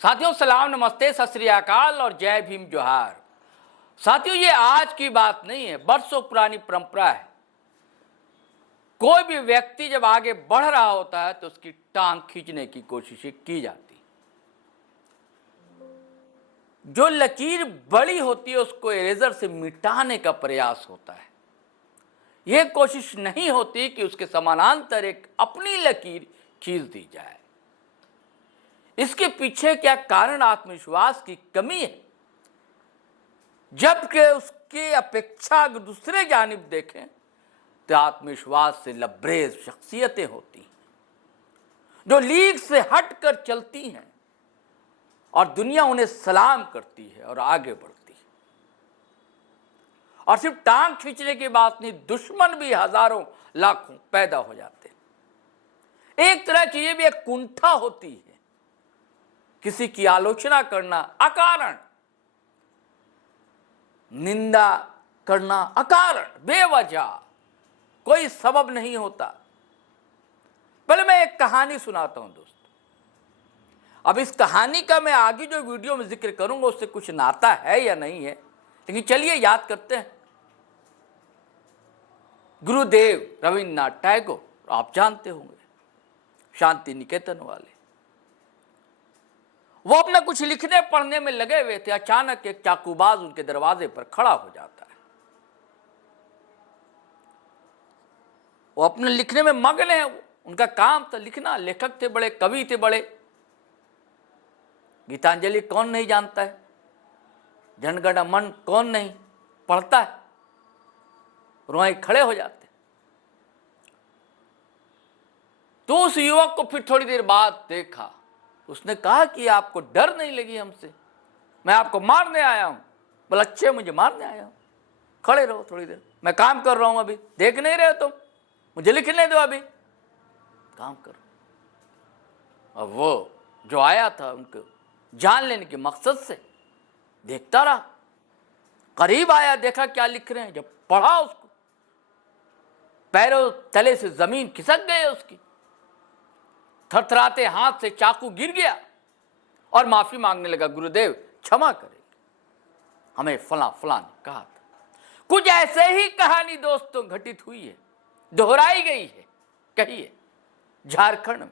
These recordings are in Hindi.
साथियों सलाम, नमस्ते, सत श्री अकाल और जय भीम जोहार। साथियों, ये आज की बात नहीं है, बरसों पुरानी परंपरा है। कोई भी व्यक्ति जब आगे बढ़ रहा होता है तो उसकी टांग खींचने की कोशिश की जाती है। जो लकीर बड़ी होती है उसको इरेजर से मिटाने का प्रयास होता है। यह कोशिश नहीं होती कि उसके समानांतर एक अपनी लकीर खींच दी जाए। इसके पीछे क्या कारण आत्मविश्वास की कमी है, जबकि उसकी अपेक्षा अगर दूसरे जानिब देखें तो आत्मविश्वास से लबरेज शख्सियतें होती हैं जो लीग से हटकर चलती हैं और दुनिया उन्हें सलाम करती है और आगे बढ़ती है। और सिर्फ टांग खींचने की बात नहीं, दुश्मन भी हजारों लाखों पैदा हो जाते हैं। एक तरह की ये भी एक कुंठा होती है, किसी की आलोचना करना अकारण, निंदा करना अकारण, बेवजह, कोई सबब नहीं होता। पहले मैं एक कहानी सुनाता हूं दोस्तों। अब इस कहानी का मैं आगे जो वीडियो में जिक्र करूंगा उससे कुछ नाता है या नहीं है, लेकिन चलिए याद करते हैं। गुरुदेव रविन्द्रनाथ टैगोर, आप जानते होंगे, शांति निकेतन वाले, वो अपना कुछ लिखने पढ़ने में लगे हुए थे। अचानक एक चाकूबाज उनके दरवाजे पर खड़ा हो जाता है। वो अपने लिखने में मग्न है, उनका काम था लिखना। लेखक थे, बड़े कवि थे, बड़े। गीतांजलि कौन नहीं जानता है, जनगण मन कौन नहीं पढ़ता है। रोए खड़े हो जाते। तो उस युवक को फिर थोड़ी देर बाद देखा। उसने कहा कि आपको डर नहीं लगी हमसे? मैं आपको मारने आया हूं। बोला, अच्छे, मुझे मारने आया हूं, खड़े रहो थोड़ी देर, मैं काम कर रहा हूं, अभी देख नहीं रहे तुम, मुझे लिखने दो, अभी काम करो। अब वो जो आया था उनको जान लेने के मकसद से देखता रहा। करीब आया, देखा क्या लिख रहे हैं। जब पढ़ा उसको, पैरों तले से जमीन खिसक गई उसकी। थरथराते हाथ से चाकू गिर गया और माफी मांगने लगा। गुरुदेव क्षमा करें, हमें फला फला ने कहा था। कुछ ऐसे ही कहानी दोस्तों घटित हुई है, दोहराई गई है, कहिए झारखंड में,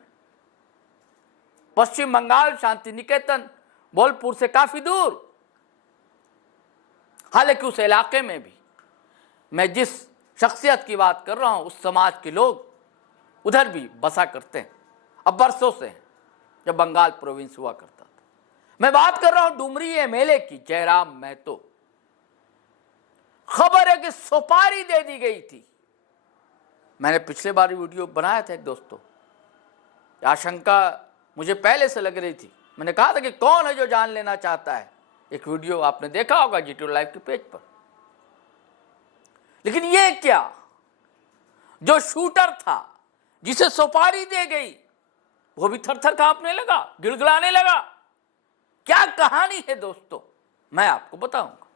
पश्चिम बंगाल, शांति निकेतन, बोलपुर से काफी दूर। हालांकि उस इलाके में भी मैं जिस शख्सियत की बात कर रहा हूं, उस समाज के लोग उधर भी बसा करते हैं। अब बरसों से हैं, जब बंगाल प्रोविंस हुआ करता था। मैं बात कर रहा हूं डुमरी एमएलए की, जयराम महतो। खबर है कि सुपारी दे दी गई थी। मैंने पिछले बार वीडियो बनाया था एक दोस्तों, आशंका मुझे पहले से लग रही थी। मैंने कहा था कि कौन है जो जान लेना चाहता है। एक वीडियो आपने देखा होगा GTO लाइव के पेज पर। लेकिन ये क्या, जो शूटर था जिसे सुपारी दे गई, वो भी थर थर कांपने लगा, गिड़गिड़ाने लगा। क्या कहानी है दोस्तों, मैं आपको बताऊंगा।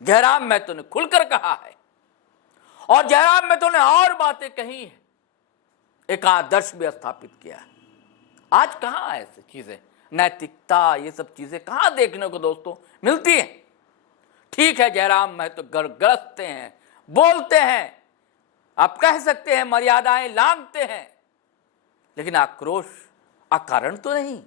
जयराम महतो ने खुलकर कहा है और जयराम महतो ने और बातें कही हैं, एक आदर्श भी स्थापित किया है। आज कहां ऐसी चीजें, नैतिकता, ये सब चीजें कहां देखने को दोस्तों मिलती हैं। ठीक है, जयराम महतो गरजते हैं, बोलते हैं, आप कह सकते हैं मर्यादाएं लांघते हैं, लेकिन आक्रोश अकारण तो नहीं।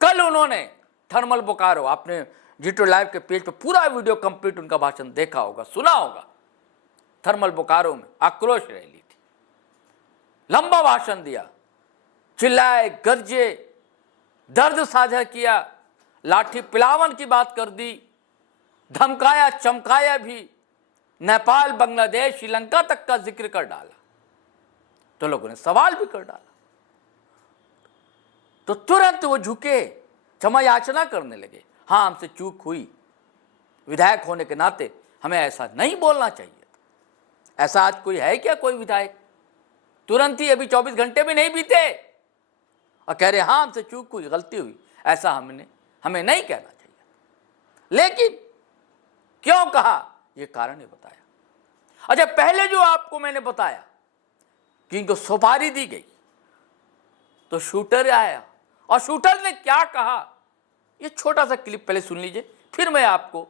कल उन्होंने थर्मल बोकारो, आपने GTO लाइव के पेज पर पूरा वीडियो कंप्लीट उनका भाषण देखा होगा, सुना होगा। थर्मल बोकारो में आक्रोश रैली थी, लंबा भाषण दिया, चिल्लाए, गरजे, दर्द साझा किया, लाठी पिलावन की बात कर दी, धमकाया, चमकाया भी, नेपाल, बांग्लादेश, श्रीलंका तक का जिक्र कर डाला। तो लोगों ने सवाल भी कर डाला, तो तुरंत वो झुके, क्षमा याचना करने लगे। हाँ, हमसे चूक हुई, विधायक होने के नाते हमें ऐसा नहीं बोलना चाहिए था। ऐसा आज कोई है क्या, कोई विधायक तुरंत ही, अभी 24 घंटे भी नहीं बीते और कह रहे हाँ हमसे चूक हुई, गलती हुई, ऐसा हमें नहीं कहना चाहिए। लेकिन क्यों कहा, यह कारण ही बताया। अच्छा, पहले जो आपको मैंने बताया कि इनको सुपारी दी गई, तो शूटर आया, और शूटर ने क्या कहा, ये छोटा सा क्लिप पहले सुन लीजिए, फिर मैं आपको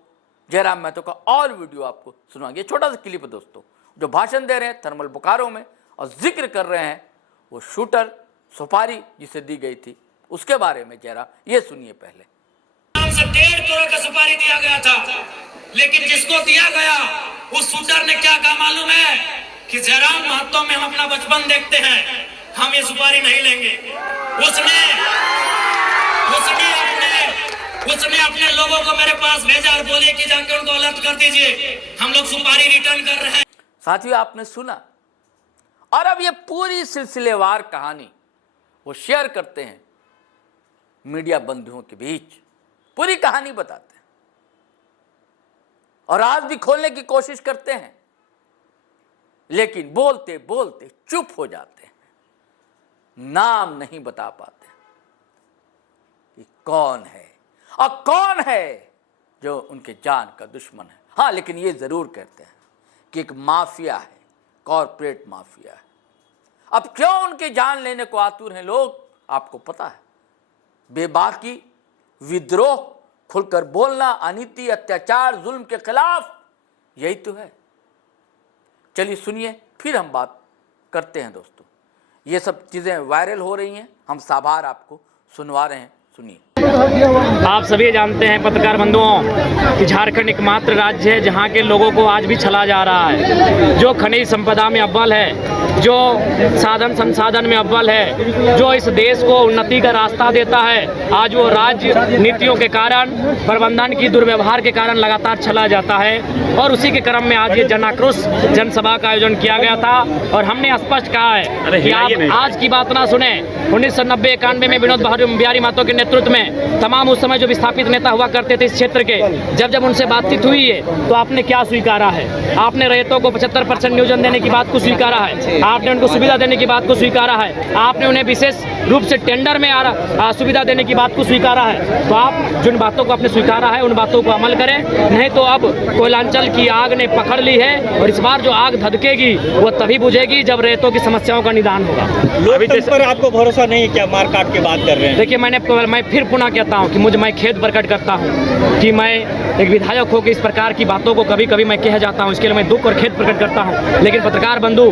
जयराम महतो का और वीडियो आपको सुनाऊंगा। ये छोटा सा क्लिप है दोस्तों, जो भाषण दे रहे हैं थर्मल बोकारो में और जिक्र कर रहे हैं वो शूटर सुपारी जिसे दी गई थी उसके बारे में। जयराम, ये सुनिए पहले। 1.5 करोड़ का सुपारी दिया गया था, लेकिन जिसको दिया गया उस शूटर ने क्या कहा मालूम है कि जयराम महतो में हम अपना बचपन देखते हैं, हम ये सुपारी नहीं लेंगे। उसने अपने लोगों को मेरे पास भेजा और बोले कि जाकर उनको अलर्ट कर दीजिए, हम लोग सुपारी रिटर्न कर रहे हैं। साथियों, आपने सुना, और अब ये पूरी सिलसिलेवार कहानी वो शेयर करते हैं मीडिया बंधुओं के बीच, पूरी कहानी बताते हैं और आज भी खोलने की कोशिश करते हैं, लेकिन बोलते बोलते चुप हो जाते हैं, नाम नहीं बता पाते कि कौन है और कौन है जो उनके जान का दुश्मन है। हाँ, लेकिन ये जरूर कहते हैं कि एक माफिया है, कॉरपोरेट माफिया है। अब क्यों उनकी जान लेने को आतुर हैं लोग, आपको पता है। बेबाकी, विद्रोह, खुलकर बोलना, अनीति, अत्याचार, जुल्म के खिलाफ, यही तो है। चलिए सुनिए, फिर हम बात करते हैं दोस्तों। ये सब चीज़ें वायरल हो रही हैं, हम साभार आपको सुनवा रहे हैं, सुनिए। आप सभी जानते हैं पत्रकार बंधुओं कि झारखंड एकमात्र राज्य है जहां के लोगों को आज भी छला जा रहा है, जो खनिज संपदा में अव्वल है, जो साधन संसाधन में अव्वल है, जो इस देश को उन्नति का रास्ता देता है। आज वो राज्य नीतियों के कारण, प्रबंधन की दुर्व्यवहार के कारण लगातार छला जाता है। और उसी के क्रम में आज ये जन आक्रोश जनसभा का आयोजन किया गया था और हमने स्पष्ट कहा है कि आप आज की बात ना सुने। 1990-91 में विनोद बिहारी महतो के नेतृत्व में तमाम उस समय जो विस्थापित नेता हुआ करते थे इस क्षेत्र के, जब उनसे बातचीत हुई है तो आपने क्या स्वीकारा है? आपने रैयतों को 75% नियोजन देने की बात को स्वीकारा है, आपने उनको सुविधा देने की बात को स्वीकारा है, आपने उन्हें विशेष रूप से टेंडर में सुविधा देने की बात को स्वीकारा है। तो आप जिन बातों को आपने स्वीकारा है उन बातों को अमल करें, नहीं तो अब कोयलांचल की आग ने पकड़ ली है और इस बार जो आग धधकेगी वो तभी बुझेगी जब रैयतों की समस्याओं का निदान होगा। लोकतंत्र पर आपको भरोसा नहीं, क्या मारकाट की बात कर रहे हैं? देखिए, मैं फिर पुनः कहता हूं कि मैं खेद प्रकट करता हूं कि मैं एक विधायक होकर इस प्रकार की बातों को कभी कभी मैं कह जाता हूं, इसके लिए मैं दुख और खेद प्रकट करता हूं। लेकिन पत्रकार बंधु,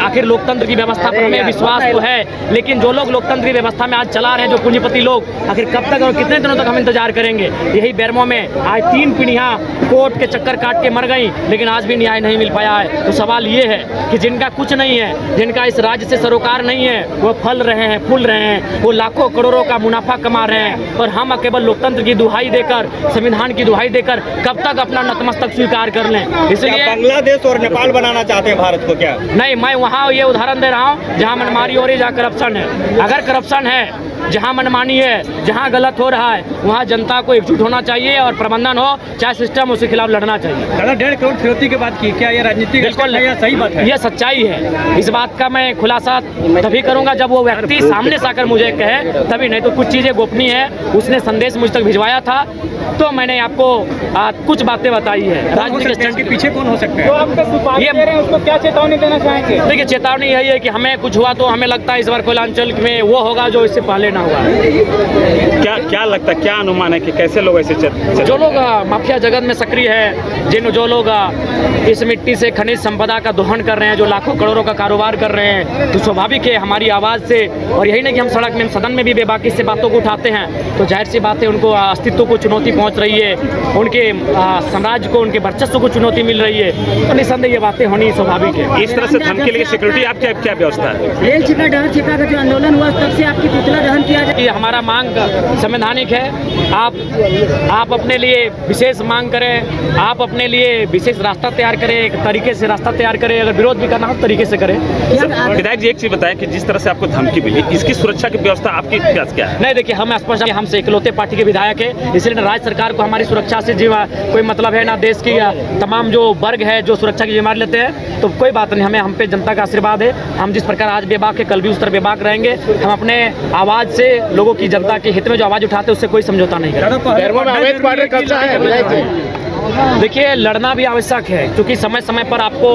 आखिर लोकतंत्र की व्यवस्था पर हमें विश्वास तो है, लेकिन जो लोग लोकतंत्र की व्यवस्था में आज चला रहे हैं, जो पूंजीपति लोग, आखिर कब तक और कितने दिनों तक हम इंतजार करेंगे? यही बेरमो में आज 3 पीढ़ियां कोर्ट के चक्कर काट के मर गई, लेकिन आज भी न्याय नहीं मिल पाया है। तो सवाल ये है कि जिनका कुछ नहीं है, जिनका इस राज्य से सरोकार नहीं है, वो फल रहे हैं, फूल रहे हैं, वो लाखों करोड़ों का मुनाफा कमा रहे हैं, और हम केवल लोकतंत्र की दुहाई देकर, संविधान की दुहाई देकर कब तक अपना नतमस्तक स्वीकार कर लें? इसलिए बांग्लादेश और नेपाल बनाना चाहते हैं भारत को क्या? नहीं, मैं वहाँ ये उदाहरण दे रहा हूँ जहाँ मनमानी हो रही है, जहाँ करप्शन है। अगर करप्शन है, जहाँ मनमानी है, जहाँ गलत हो रहा है, वहाँ जनता को एकजुट होना चाहिए और प्रबंधन हो चाहे सिस्टम, उसके खिलाफ लड़ना चाहिए। 1.5 करोड़ फिरौती की बात की, क्या ये राजनीतिक बिल्कुल है या सही बात है? ये सच्चाई है। इस बात का मैं खुलासा तभी करूंगा जब वो व्यक्ति सामने से आकर मुझे कहे, तभी, नहीं तो कुछ चीजें गोपनीय है। उसने संदेश मुझ तक भिजवाया था तो मैंने आपको कुछ बातें बताई है। राजनीतिक स्टैंड के पीछे कौन हो सकता है? तो आपको सुपारी दे रहे हैं, उसको क्या चेतावनी देना चाहेंगे? देखिए, चेतावनी यही है कि हमें कुछ हुआ तो हमें लगता है इस बार कोयलांचल में वो होगा जो इससे पहले ना हुआ। क्या लगता है, क्या अनुमान है कि कैसे लोग ऐसे जो लोग माफिया जगत में सक्रिय है, जो लोग इस मिट्टी से खनिज संपदा का दोहन कर रहे हैं, जो लाखों करोड़ों का कारोबार कर रहे हैं, तो स्वाभाविक है हमारी आवाज़ से, और यही नहीं कि हम सड़क में, सदन में भी बेबाकी से बातों को उठाते हैं, तो जाहिर सी बात है उनको अस्तित्व को चुनौती पहुंच रही है, उनके साम्राज्य को, उनके वर्चस्व को चुनौती मिल रही है, तो निस्संदेह ये बातें होनी स्वाभाविक है। इस तरह से धमकी लेके सिक्योरिटी आप क्या व्यवस्था है? रेल छिपा डहर छिपा का जो आंदोलन हुआ तब से आपकी पुतला दहन किया जाए? हमारा मांग संवैधानिक है। आप अपने लिए विशेष मांग करें, आप अपने लिए विशेष रास्ता तैयार करें, एक तरीके से रास्ता तैयार करें, अगर विरोध भी करना हो तरीके से करें। विधायक जी, एक चीज बताएं कि जिस तरह से आपको धमकी मिली, इसकी सुरक्षा की व्यवस्था आपकी क्या है? नहीं, देखिए, हम स्पष्ट, हमसे इकलौते पार्टी के विधायक है, इसलिए राज्य सरकार को हमारी सुरक्षा से कोई मतलब है ना, देश की तमाम जो वर्ग है जो सुरक्षा की जिम्मेदारी लेते हैं, तो कोई बात नहीं, हम पे जनता का आशीर्वाद है। हम जिस प्रकार आज बेबाक है, कल भी उस तरह बेबाक रहेंगे। हम अपने आवाज से लोगों की, जनता के हित में जो आवाज उठाते हैं उससे कोई समझौता नहीं करेंगे। देखिए, लड़ना भी आवश्यक है, क्योंकि समय समय पर आपको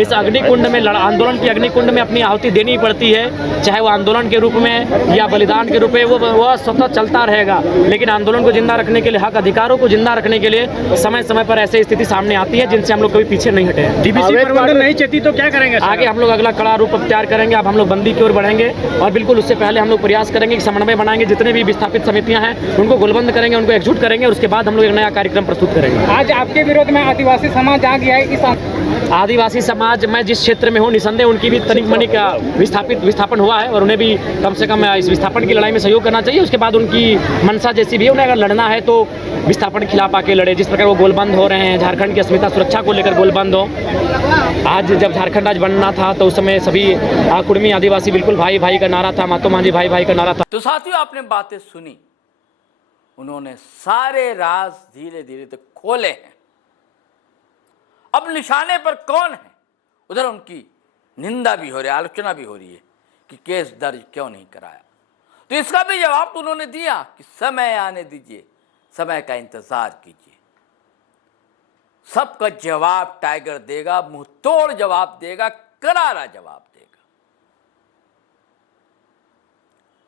इस अग्निकुंड में आंदोलन की अग्निकुंड में अपनी आहुति देनी पड़ती है, चाहे वो आंदोलन के रूप में या बलिदान के रूप में, वो स्वतः चलता रहेगा। लेकिन आंदोलन को जिंदा रखने के लिए, हक अधिकारों को जिंदा रखने के लिए समय समय पर ऐसी स्थिति सामने आती है जिनसे हम लोग कभी पीछे नहीं हटे हैं। डीबीसी प्रबंधन नहीं चाहती तो क्या करेंगे? आगे हम लोग अगला कड़ा रूप अख्तियार करेंगे। अब हम लोग बंदी की ओर बढ़ेंगे और बिल्कुल उससे पहले हम लोग प्रयास करेंगे कि समन्वय बनाएंगे, जितने भी विस्थापित समितियां हैं उनको गोलबंद करेंगे, उनको एकजुट करेंगे और उसके बाद हम लोग एक नया कार्यक्रम प्रस्तुत करेंगे। आज आपके विरोध में आदिवासी समाज आ गया है। इस आदिवासी समाज, मैं जिस क्षेत्र में हूँ, निसंदेह उनकी भी तनिक मनिक विस्थापन हुआ है और उन्हें भी कम से कम इस विस्थापन की लड़ाई में सहयोग करना चाहिए। उसके बाद उनकी मनसा जैसी भी है, उन्हें अगर लड़ना है तो विस्थापन के खिलाफ आके लड़े। जिस प्रकार वो गोलबंद हो रहे हैं, झारखंड की अस्मिता सुरक्षा को लेकर गोलबंद हो। आज जब झारखंड आज बनना था तो उस समय सभी कुर्मी आदिवासी बिल्कुल भाई भाई का नारा था, महात्मा गांधी भाई भाई का नारा था। तो साथियों, आपने बातें सुनी, उन्होंने सारे राज धीरे धीरे तो खोले हैं। अब निशाने पर कौन है, उधर उनकी निंदा भी हो रही है, आलोचना भी हो रही है कि केस दर्ज क्यों नहीं कराया। तो इसका भी जवाब तो उन्होंने दिया कि समय आने दीजिए, समय का इंतजार कीजिए, सबका जवाब टाइगर देगा, मुंह तोड़ जवाब देगा, करारा जवाब देगा।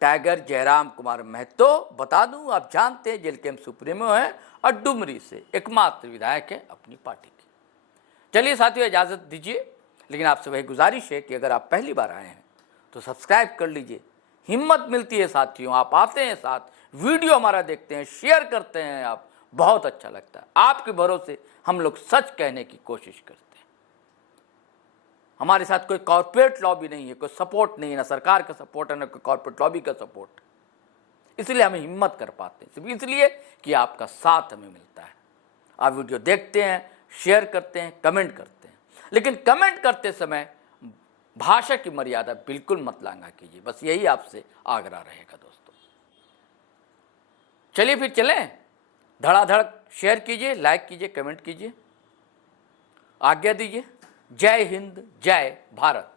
टाइगर जयराम कुमार महतो, बता दूं, आप जानते हैं जेल कैंप सुप्रीमो है और डुमरी से एकमात्र विधायक है अपनी पार्टी के। चलिए साथियों, इजाजत दीजिए, लेकिन आपसे वही गुजारिश है कि अगर आप पहली बार आए हैं तो सब्सक्राइब कर लीजिए। हिम्मत मिलती है साथियों, आप आते हैं साथ, वीडियो हमारा देखते हैं, शेयर करते हैं, आप बहुत अच्छा लगता है। आपके भरोसे हम लोग सच कहने की कोशिश करते हैं। हमारे साथ कोई कॉर्पोरेट लॉबी नहीं है, कोई सपोर्ट नहीं है, ना सरकार का सपोर्ट है, ना कोई कॉर्पोरेट लॉबी का सपोर्ट। इसलिए हम हिम्मत कर पाते हैं, सिर्फ इसलिए कि आपका साथ हमें मिलता है। आप वीडियो देखते हैं, शेयर करते हैं, कमेंट करते हैं, लेकिन कमेंट करते समय भाषा की मर्यादा बिल्कुल मत लांघा कीजिए। बस यही आपसे आग्रह रहेगा दोस्तों। चलिए फिर चलें, धड़ाधड़ शेयर कीजिए, लाइक कीजिए, कमेंट कीजिए, आज्ञा दीजिए। जय हिंद, जय भारत।